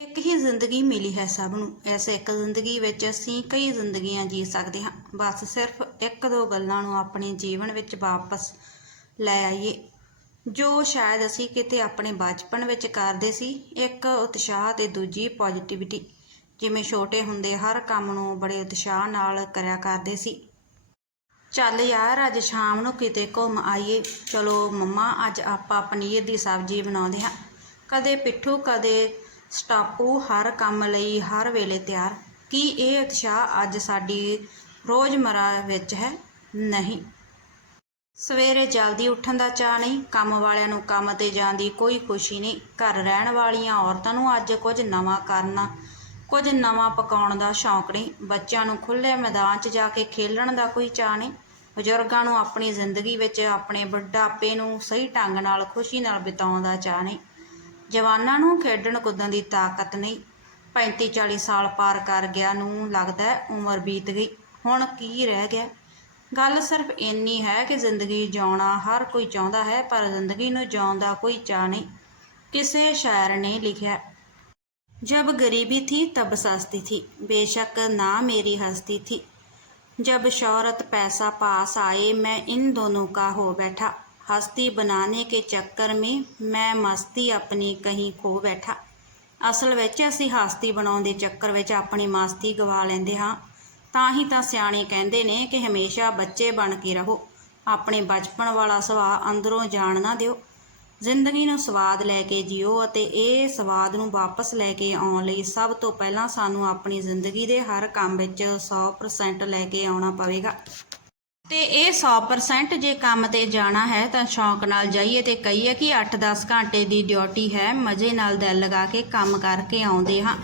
ਇੱਕ ਹੀ ਜ਼ਿੰਦਗੀ ਮਿਲੀ ਹੈ ਸਭ ਨੂੰ। ਇਸ ਇੱਕ ਜ਼ਿੰਦਗੀ ਵਿੱਚ ਅਸੀਂ ਕਈ ਜ਼ਿੰਦਗੀਆਂ ਜੀ ਸਕਦੇ ਹਾਂ। ਬਸ ਸਿਰਫ ਇੱਕ ਦੋ ਗੱਲਾਂ ਨੂੰ ਆਪਣੇ ਜੀਵਨ ਵਿੱਚ ਵਾਪਸ ਲੈ ਆਈਏ। ਜੋ ਸ਼ਾਇਦ ਅਸੀਂ ਕਿਤੇ ਆਪਣੇ ਬਚਪਨ ਵਿੱਚ ਕਰਦੇ ਸੀ, ਇੱਕ ਉਤਸ਼ਾਹ ਤੇ ਦੂਜੀ ਪੋਜ਼ਿਟਿਵਿਟੀ ਜਿਵੇਂ ਛੋਟੇ ਹੁੰਦੇ ਹਰ ਕੰਮ ਨੂੰ ਬੜੇ ਉਤਸ਼ਾਹ ਨਾਲ ਕਰਿਆ ਕਰਦੇ ਸੀ। ਚੱਲ ਯਾਰ, ਅੱਜ ਸ਼ਾਮ ਨੂੰ ਕਿਤੇ ਘੁੰਮ ਆਈਏ। ਚਲੋ ਮੰਮਾ, ਅੱਜ ਆਪਾਂ ਪਨੀਰ ਦੀ ਸਬਜ਼ੀ ਬਣਾਉਂਦੇ ਹਾਂ। ਕਦੇ ਪਿੱਠੂ, ਕਦੇ ਸਟਾਪੂ, ਹਰ ਕੰਮ ਲਈ ਹਰ ਵੇਲੇ ਤਿਆਰ। ਕੀ ਇਹ ਉਤਸ਼ਾਹ ਅੱਜ ਸਾਡੀ ਰੋਜ਼ਮਰਾ ਵਿੱਚ ਹੈ? ਨਹੀਂ। ਸਵੇਰੇ ਜਲਦੀ ਉੱਠਣ ਦਾ ਚਾਅ ਨਹੀਂ, ਕੰਮ ਵਾਲਿਆਂ ਨੂੰ ਕੰਮ ਤੇ ਜਾਣ ਦੀ ਕੋਈ ਖੁਸ਼ੀ ਨਹੀਂ। ਘਰ ਰਹਿਣ ਵਾਲੀਆਂ ਔਰਤਾਂ ਨੂੰ ਅੱਜ ਕੁਝ ਨਵਾਂ ਕਰਨਾ, ਕੁਝ ਨਵਾਂ ਪਕਾਉਣ ਦਾ ਸ਼ੌਂਕ ਨਹੀਂ। ਬੱਚਿਆਂ ਨੂੰ ਖੁੱਲ੍ਹੇ ਮੈਦਾਨ 'ਚ ਜਾ ਕੇ ਖੇਲਣ ਦਾ ਕੋਈ ਚਾਅ ਨਹੀਂ। ਬਜ਼ੁਰਗਾਂ ਨੂੰ ਆਪਣੀ ਜ਼ਿੰਦਗੀ ਵਿੱਚ ਆਪਣੇ ਬੁਢਾਪੇ ਨੂੰ ਸਹੀ ਢੰਗ ਨਾਲ, ਖੁਸ਼ੀ ਨਾਲ ਬਿਤਾਉਣ ਦਾ ਚਾਅ ਨਹੀਂ। ਜਵਾਨਾਂ ਨੂੰ ਖੇਡਣ ਕੁੱਦਣ ਦੀ ਤਾਕਤ ਨਹੀਂ 35 40 ਸਾਲ ਪਾਰ ਕਰ ਗਿਆ ਨੂੰ ਲੱਗਦਾ ਹੈ ਉਮਰ ਬੀਤ ਗਈ ਹੁਣ ਕੀ ਰਹਿ ਗਿਆ ਗੱਲ ਸਿਰਫ ਇੰਨੀ ਹੈ ਕਿ ਜ਼ਿੰਦਗੀ ਜਿਉਣਾ ਹਰ ਕੋਈ ਚਾਹੁੰਦਾ ਹੈ ਪਰ ਜ਼ਿੰਦਗੀ ਨੂੰ ਜਿਉਣ ਦਾ ਕੋਈ ਚਾਅ ਨਹੀਂ ਕਿਸੇ ਸ਼ਾਇਰ ਨੇ ਲਿਖਿਆ जब गरीबी थी तब सस्ती थी बेशक ना मेरी हस्ती थी जब शौहरत पैसा पास आए मैं इन दोनों का हो बैठा हस्ती बनाने के चक्कर में मैं मस्ती अपनी कहीं खो बैठਾ ਅਸਲ ਵਿੱਚ ਅਸੀਂ ਹਸਤੀ ਬਣਾਉਣ ਦੇ ਚੱਕਰ ਵਿੱਚ ਆਪਣੀ ਮਸਤੀ ਗਵਾ ਲੈਂਦੇ ਹਾਂ ਤਾਂ ਹੀ ਤਾਂ ਸਿਆਣੇ ਕਹਿੰਦੇ ਨੇ ਕਿ ਹਮੇਸ਼ਾ ਬੱਚੇ ਬਣ ਕੇ ਰਹੋ ਆਪਣੇ ਬਚਪਨ ਵਾਲਾ ਸੁਭਾਅ ਅੰਦਰੋਂ ਜਾਣ ਨਾ ਦਿਓ ਜ਼ਿੰਦਗੀ ਨੂੰ ਸਵਾਦ ਲੈ ਕੇ ਜੀਓ ਅਤੇ ਇਹ ਸਵਾਦ ਨੂੰ ਵਾਪਸ ਲੈ ਕੇ ਆਉਣ ਲਈ ਸਭ ਤੋਂ ਪਹਿਲਾਂ ਸਾਨੂੰ ਆਪਣੀ ਜ਼ਿੰਦਗੀ ਦੇ ਹਰ ਕੰਮ ਵਿੱਚ 100% ਲੈ ਕੇ ਆਉਣਾ ਪਵੇਗਾ ਤੇ ਇਹ 100% ਜੇ ਕੰਮ ਤੇ ਜਾਣਾ ਹੈ ਤਾਂ ਸ਼ੌਂਕ ਨਾਲ ਜਾਈਏ ਤੇ ਕਹੀਏ ਕਿ 8-10 ਘੰਟੇ ਦੀ ਡਿਊਟੀ ਹੈ, ਮਜ਼ੇ ਨਾਲ ਦਿਲ ਲਗਾ ਕੇ ਕੰਮ ਕਰਕੇ ਆਉਂਦੇ ਹਾਂ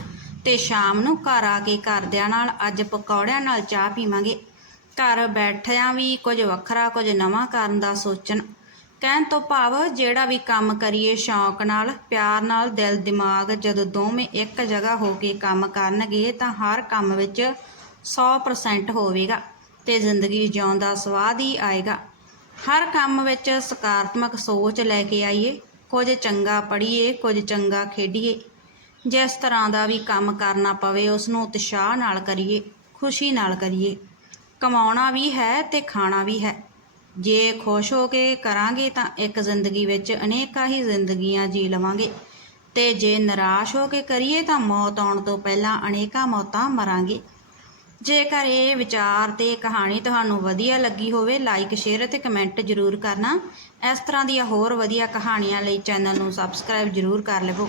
ਤੇ ਸ਼ਾਮ ਨੂੰ ਘਰ ਆ ਕੇ ਘਰਦਿਆਂ ਨਾਲ ਅੱਜ ਪਕੌੜਿਆਂ ਨਾਲ ਚਾਹ ਪੀਵਾਂਗੇ। ਘਰ ਬੈਠਿਆਂ ਵੀ ਕੁਝ ਵੱਖਰਾ, ਕੁਝ ਨਵਾਂ ਕਰਨ ਦਾ ਸੋਚਣ। ਕਹਿਣ ਤੋਂ ਭਾਵ ਜਿਹੜਾ ਵੀ ਕੰਮ ਕਰੀਏ ਸ਼ੌਂਕ ਨਾਲ, ਪਿਆਰ ਨਾਲ, ਦਿਲ ਦਿਮਾਗ ਜਦੋਂ ਦੋਵੇਂ ਇੱਕ ਜਗ੍ਹਾ ਹੋ ਕੇ ਕੰਮ ਕਰਨਗੇ ਤਾਂ ਹਰ ਕੰਮ ਵਿੱਚ 100% ਹੋਵੇਗਾ। ਤੇ ਜ਼ਿੰਦਗੀ ਜਿਉਣ ਦਾ ਸਵਾਦ ਹੀ ਆਏਗਾ। ਹਰ ਕੰਮ ਵਿੱਚ ਸਕਾਰਾਤਮਕ ਸੋਚ ਲੈ ਕੇ ਆਈਏ। ਕੁਝ ਚੰਗਾ ਪੜ੍ਹੀਏ, ਕੁਝ ਚੰਗਾ ਖੇਡੀਏ। ਜਿਸ ਤਰ੍ਹਾਂ ਦਾ ਵੀ ਕੰਮ ਕਰਨਾ ਪਵੇ ਉਸ ਨੂੰ ਉਤਸ਼ਾਹ ਨਾਲ ਕਰੀਏ, ਖੁਸ਼ੀ ਨਾਲ ਕਰੀਏ। ਕਮਾਉਣਾ ਵੀ ਹੈ ਤੇ ਖਾਣਾ ਵੀ ਹੈ। ਜੇ ਖੁਸ਼ ਹੋ ਕੇ ਕਰਾਂਗੇ ਤਾਂ ਇੱਕ ਜ਼ਿੰਦਗੀ ਵਿੱਚ ਅਨੇਕਾਂ ਹੀ ਜ਼ਿੰਦਗੀਆਂ ਜੀ ਲਵਾਂਗੇ। ਤੇ ਜੇ ਨਿਰਾਸ਼ ਹੋ ਕੇ ਕਰੀਏ ਤਾਂ ਮੌਤ ਆਉਣ ਤੋਂ ਪਹਿਲਾਂ ਅਨੇਕਾਂ ਮੌਤਾਂ ਮਰਾਂਗੇ। ਜੇਕਰ ਇਹ ਵਿਚਾਰ ਤੇ ਕਹਾਣੀ ਤੁਹਾਨੂੰ ਵਧੀਆ ਲੱਗੀ ਹੋਵੇ ਲਾਈਕ ਸ਼ੇਅਰ ਅਤੇ ਕਮੈਂਟ ਜ਼ਰੂਰ ਕਰਨਾ। ਇਸ ਤਰ੍ਹਾਂ ਦੀਆਂ ਹੋਰ ਵਧੀਆ ਕਹਾਣੀਆਂ ਲਈ ਚੈਨਲ ਨੂੰ ਸਬਸਕ੍ਰਾਈਬ ਜ਼ਰੂਰ ਕਰ ਲਵੋ।